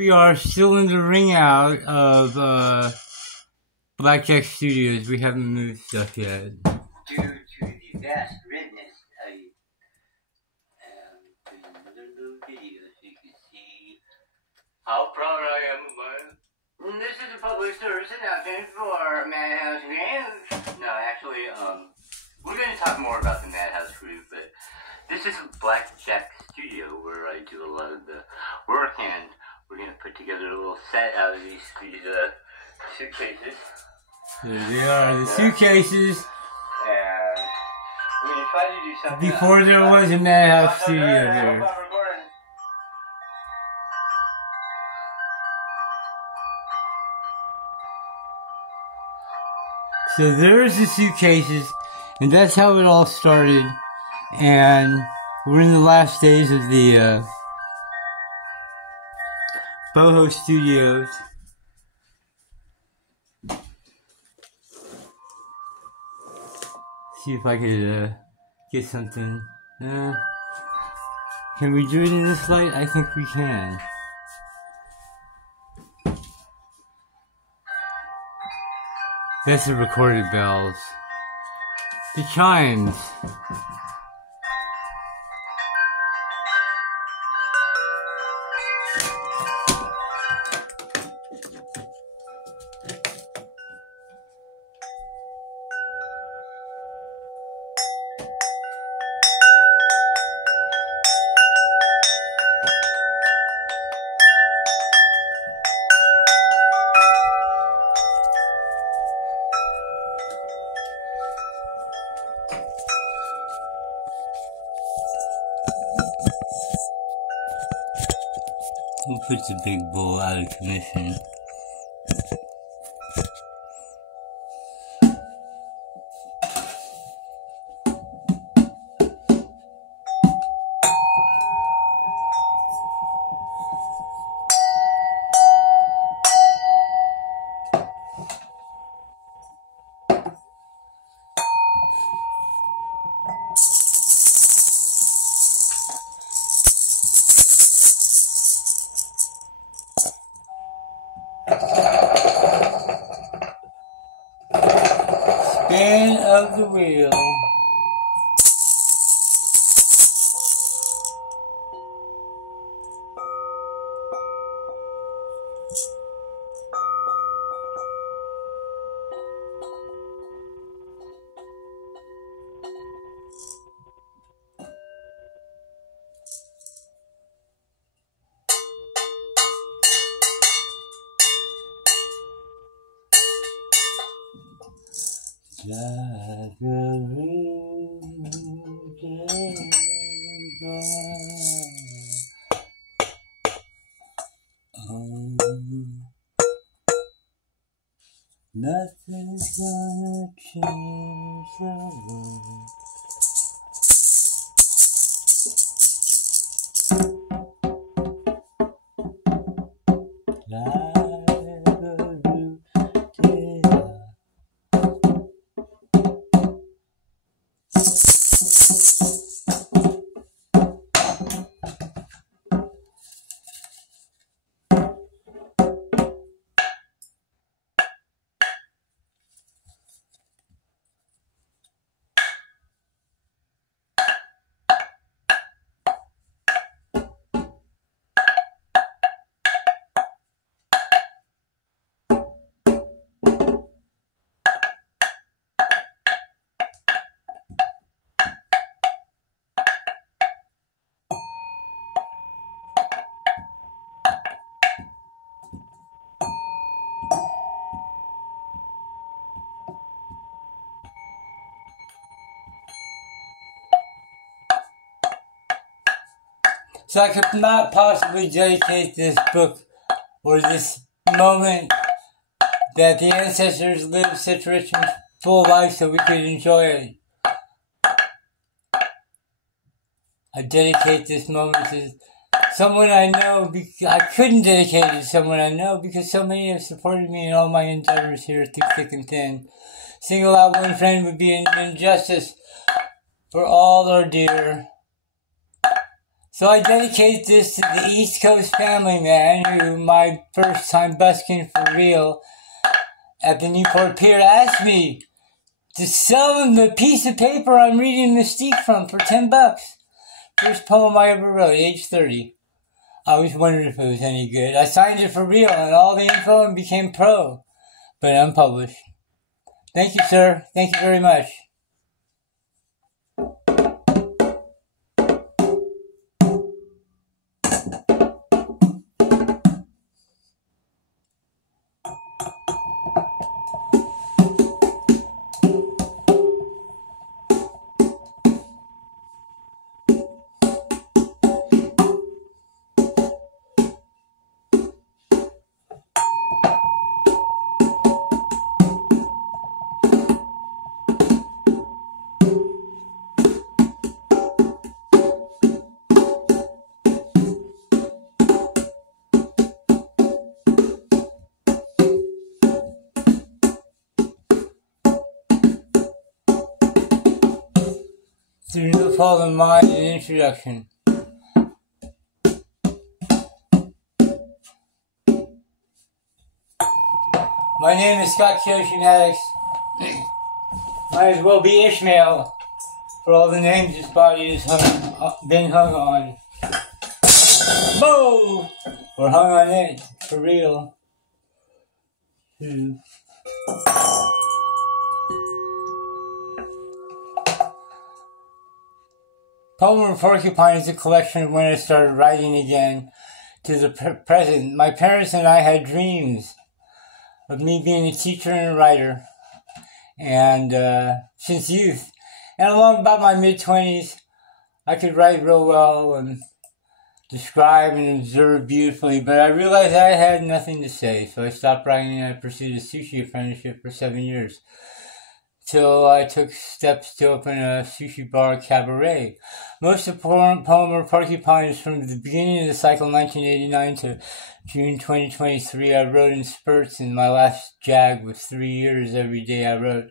We are still in the ring out of Blackjack Studios. We haven't moved stuff yet. Due to the vast redness, another little video so you can see how proud I am of mine. This is a public service announcement for Madhouse Games. No, actually, we're going to talk more about the Madhouse Group, but this is a Blackjack Studio where I do a lot of the work, and we're going to put together a little set out of these suitcases. There they are, the suitcases. And we're going to try to do something before there was a Madhouse Studio there. So there's the suitcases, and that's how it all started. And we're in the last days of the Boho Studios. See if I could get something. Can we do it in this light? I think we can. That's the recorded bells. The chimes. Who puts a big bull out of commission? Spin of the wheel. Like a rooted nothing's gonna change the world. So I could not possibly dedicate this book or this moment that the ancestors lived such rich and full life so we could enjoy it. I dedicate this moment to someone I know. I couldn't dedicate it to someone I know because so many have supported me in all my endeavors here through thick and thin. Single out one friend would be an injustice for all our dear. So I dedicate this to the East Coast family, man, who my first time busking for real at the Newport Pier asked me to sell them the piece of paper I'm reading Mystique from for $10. First poem I ever wrote, age 30. I always wondered if it was any good. I signed it for real and all the info and became pro, but unpublished. Thank you, sir. Thank you very much. Through the fall of mind and introduction. My name is Scott Kyoshi Maddox. Might as well be Ishmael for all the names this body has been hung on. Whoa! Or hung on it, for real. Poem of Porcupine is a collection of when I started writing again to the present. My parents and I had dreams of me being a teacher and a writer, and since youth. And along about my mid-20s, I could write real well and describe and observe beautifully, but I realized I had nothing to say, so I stopped writing and I pursued a sushi apprenticeship for 7 years. Till I took steps to open a sushi bar cabaret. Most of the poem of Porcupine is from the beginning of the cycle, 1989 to June 2023. I wrote in spurts, and my last jag was 3 years every day I wrote.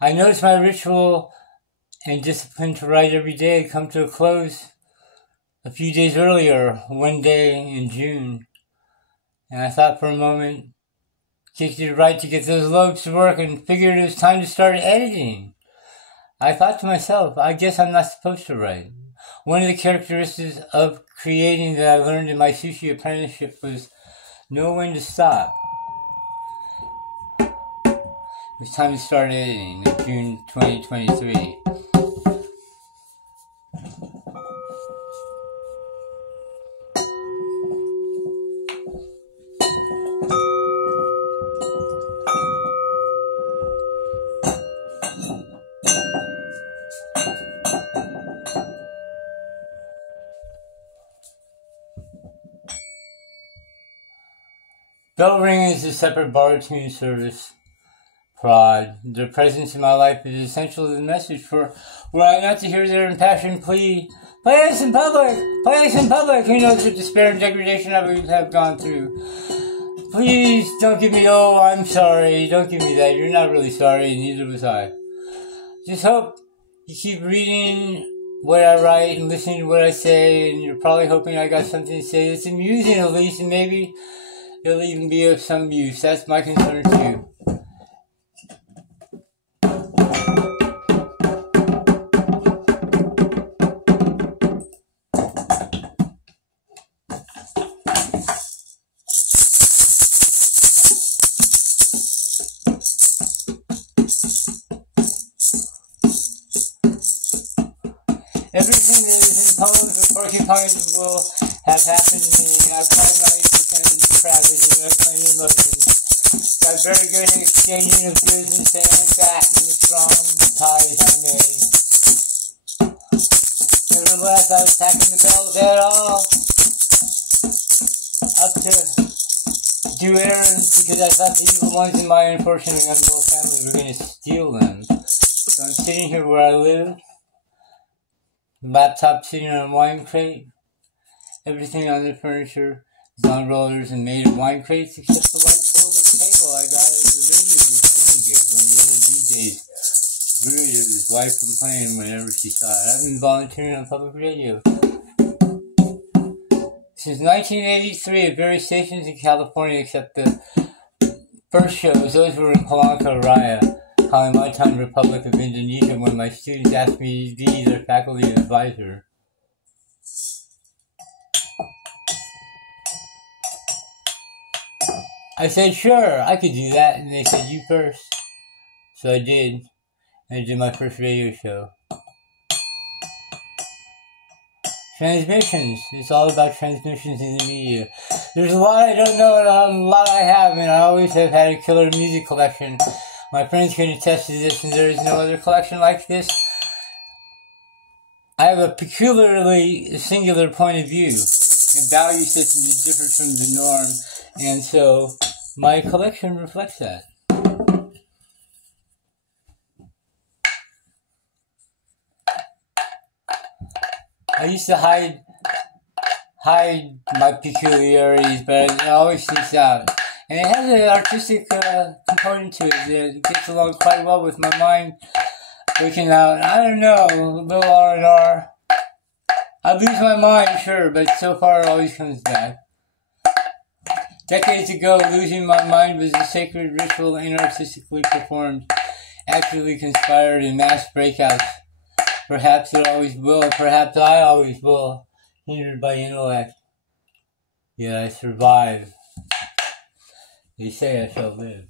I noticed my ritual and discipline to write every day had come to a close a few days earlier, one day in June. And I thought for a moment, kicked it right to get those loads to work and figured it was time to start editing. I thought to myself, I guess I'm not supposed to write. One of the characteristics of creating that I learned in my sushi apprenticeship was know when to stop. It was time to start editing in June 2023. Bell ringing is a separate bar tune service. Prod. Their presence in my life is essential to the message, for were I not to hear their impassioned plea, play us in public! Play us in public! Who knows the despair and degradation I would have gone through? Please don't give me, oh, I'm sorry. Don't give me that. You're not really sorry, and neither was I. Just hope you keep reading what I write and listening to what I say, and you're probably hoping I got something to say that's amusing at least, and maybe it'll even be of some use. That's my concern too. Everything that is in poems or porcupines will have happened to me. I've tried 90% of depravity, and I've plenty of emotions. Got very good at exchanging of goods and staying fat in the strong ties I made. Nevertheless, I was packing the bells at all up to do errands because I thought the evil ones in my unfortunately unwell family were going to steal them. So I'm sitting here where I live. Laptop sitting on a wine crate. Everything on the furniture is on rollers and made of wine crates except the white folded table I got at the radio sitting gig when the old DJs worried of his wife complaining whenever she saw it. I've been volunteering on public radio. Since 1983 at various stations in California, except the first shows, those were in Palangka Raya, Kalimantan Republic of Indonesia, when my students asked me to be their faculty advisor. I said, sure, I could do that, and they said, you first. So I did, and I did my first radio show. Transmissions. It's all about transmissions in the media. There's a lot I don't know and a lot I have, and I always have had a killer music collection. My friends can attest to this, and there is no other collection like this. I have a peculiarly singular point of view, and value system that differs from the norm, and so my collection reflects that. I used to hide my peculiarities, but it always sneaks out. And it has an artistic component to it. It gets along quite well with my mind breaking out. I don't know, a little R&R. I lose my mind, sure, but so far it always comes back. Decades ago, losing my mind was a sacred ritual inartistically performed, actively conspired in mass breakouts. Perhaps it always will, perhaps I always will, hindered by intellect. Yet I survive. They say I shall live.